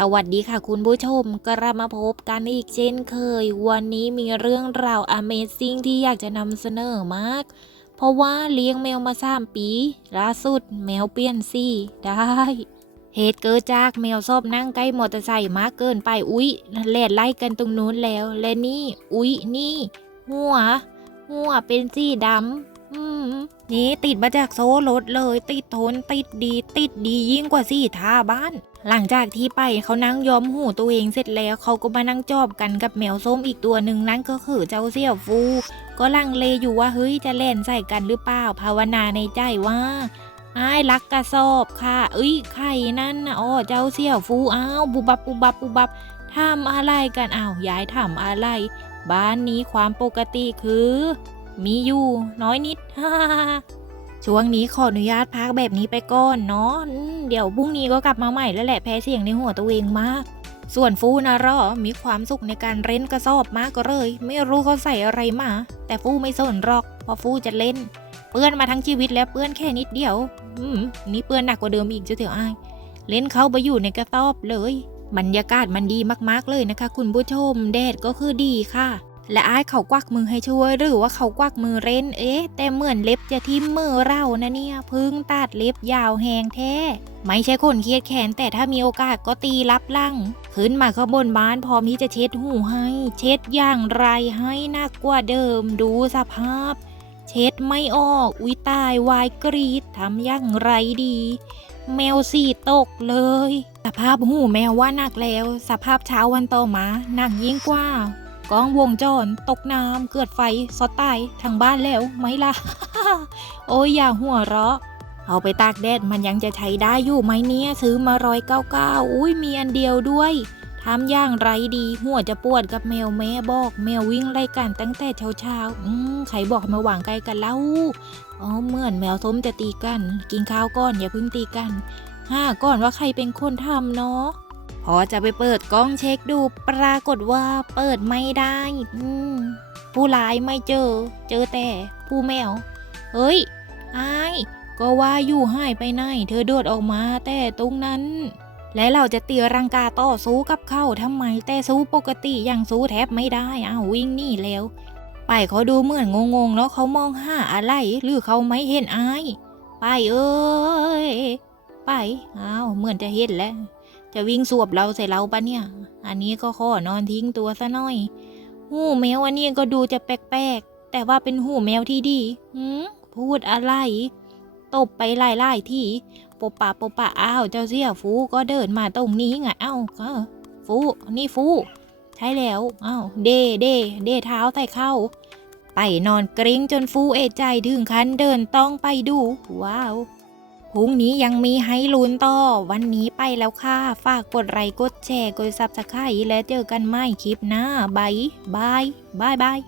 สวัสดีค่ะคุณผู้ชมกลับมาพบกันอีกเช่นเคย วันนี้มีเรื่องราว Amazing ที่อยากจะนำเสนอมาก เพราะว่าเลี้ยงแมวมาสามปีล่าสุดแมวเปลี่ยนสีได้ เหตุเกิดจากแมวชอบนั่งใกล้มอเตอร์ไซค์มากเกินไปอุ๊ยแล่นไล่กันตรงนู้นแล้ว และนี่ อุ๊ยนี่ หัว หัวเป็นสีดำ นี่ติดมาจากโซ่รถเลย ติดทนติดดี ติดดียิ่งกว่าสีทาบ้าน หลังจากที่ไปเขานั่งย้อมหูตัวเองเสร็จแล้วเขาก็มานั่งจอบกันกับแมวส้มอีกตัวหนึ่งนั่นก็คือเจ้าเสี่ยวฟู ก็ลังเลอยู่ว่าเฮ้ยจะเล่นใส่กันหรือเปล่าภาวนาในใจว่าอ้ายรักกระสอบค่ะ เอ้ยไข่นั่นนะอ๋อเจ้าเสี่ยวฟูอ้าวบุบับบุบับบุบับทำอะไรกันอ้าวยายทำอะไร บ้านนี้ความปกติคือ มีอยู่ น้อยนิด ช่วงนี้ขออนุญาตพักแบบนี้ไปก่อนเนาะเดี๋ยวพรุ่งนี้ก็กลับมาใหม่แล้วแหละแพ้เสียงในหัวตัวเองมาก ส่วนฟูนะรอมีความสุขในการเล่นกระสอบมากก็เลย ไม่รู้เขาใส่อะไรมา แต่ฟูไม่สนหรอกเพราะฟูจะเล่น เปื้อนมาทั้งชีวิตแล้วเปื้อนแค่นิดเดียว อืมนี่เปื้อนหนักกว่าเดิมอีกเจ้าเถียวอ้ายเล่นเข้าไปอยู่ในกระสอบเลย บรรยากาศมันดีมากๆเลยนะคะ คุณผู้ชมแดดก็คือดีค่ะ และไอ้เขากวักมือให้ช่วย หรือว่าเขากวักมือเล่นเอ๊ะ แต่เหมือนเล็บจะทิ่มมือเรานะเนี่ย พึ่งตัดเล็บยาวแหงแท้ ไม่ใช่คนเครียดแค้นแต่ถ้ามีโอกาสก็ตีรับลั่ง ขึ้นมาข้างบนบ้านพร้อมที่จะเช็ดหูให้ เช็ดอย่างไรให้นักกว่าเดิม ดูสภาพ เช็ดไม่ออกวิตายวายกรีดทำอย่างไรดี แมวสี่ตกเลยสภาพหูแมวว่าหนักแล้ว สภาพเช้าวันต่อมาหนักยิ่งกว่า กล้องวงจร ตกน้ำเกิดไฟซอดตายทางบ้านแล้วไหมล่ะ โอ้ยอย่าหัวเราะ เอาไปตากแดดมันยังจะใช้ได้อยู่ไหมเนี่ยซื้อมาร้อยเก้าเก้าอุ้ยมีอันเดียวด้วยทำอย่างไรดี หัวจะปวดกับแมวแม่บอกแมววิ่งไล่กันตั้งแต่เช้าเช้าอืมใครบอกมาหวางไกลกันเล่าอ๋อเหมือนแมวส้มจะตีกัน กินข้าวก่อนอย่าเพิ่งตีกันห้าก่อนว่าใครเป็นคนทำเนาะ อจะไปเปิดกล้องเช็คดูปรากฏว่าเปิดไม่ได้ผู้ร้ายไม่เจอ เจอแต่ผู้แมว เฮ้ยอายก็ว่าอยู่หายไปไหน เธอโดดออกมาแต่ตรงนั้น และเราจะตีรังกาต่อสู้กับเขาทำไม แต่สู้ปกติยังสู้แทบไม่ได้อ้าววิ่งหนีแล้วไปเขาดูเหมือนงงๆแล้วเขามองหาอะไร หรือเขาไม่เห็นอาย ไปเอ้ย ไปอ้าวเหมือนจะเห็นแล้ว จะวิ่งสวบเราใส่เราปะเนี่ย อันนี้ก็ขอนอนทิ้งตัวซะหน่อย หูแมวอันนี้ก็ดูจะแปลกๆ แต่ว่าเป็นหูแมวที่ดีหืมพูดอะไร ตบไปไล่ๆที่ปปะปปะอ้าว เจ้าเสี่ยฟูก็เดินมาตรงนี้ไง เอ้าเออฟูนี่ฟู ใช่แล้ว เอ้า เดเดเดเท้าใส่เข้า ไปนอนกริ้งจนฟูเอใจถึงคันเดินต้องไปดู ว้าว พรุ่งนี้ยังมีให้ลุ้นต่อ วันนี้ไปแล้วค่ะ ฝากกดไลค์กดแชร์ กดซับสไครต์และเจอกันใหม่คลิปหน้าบายบายบายบาย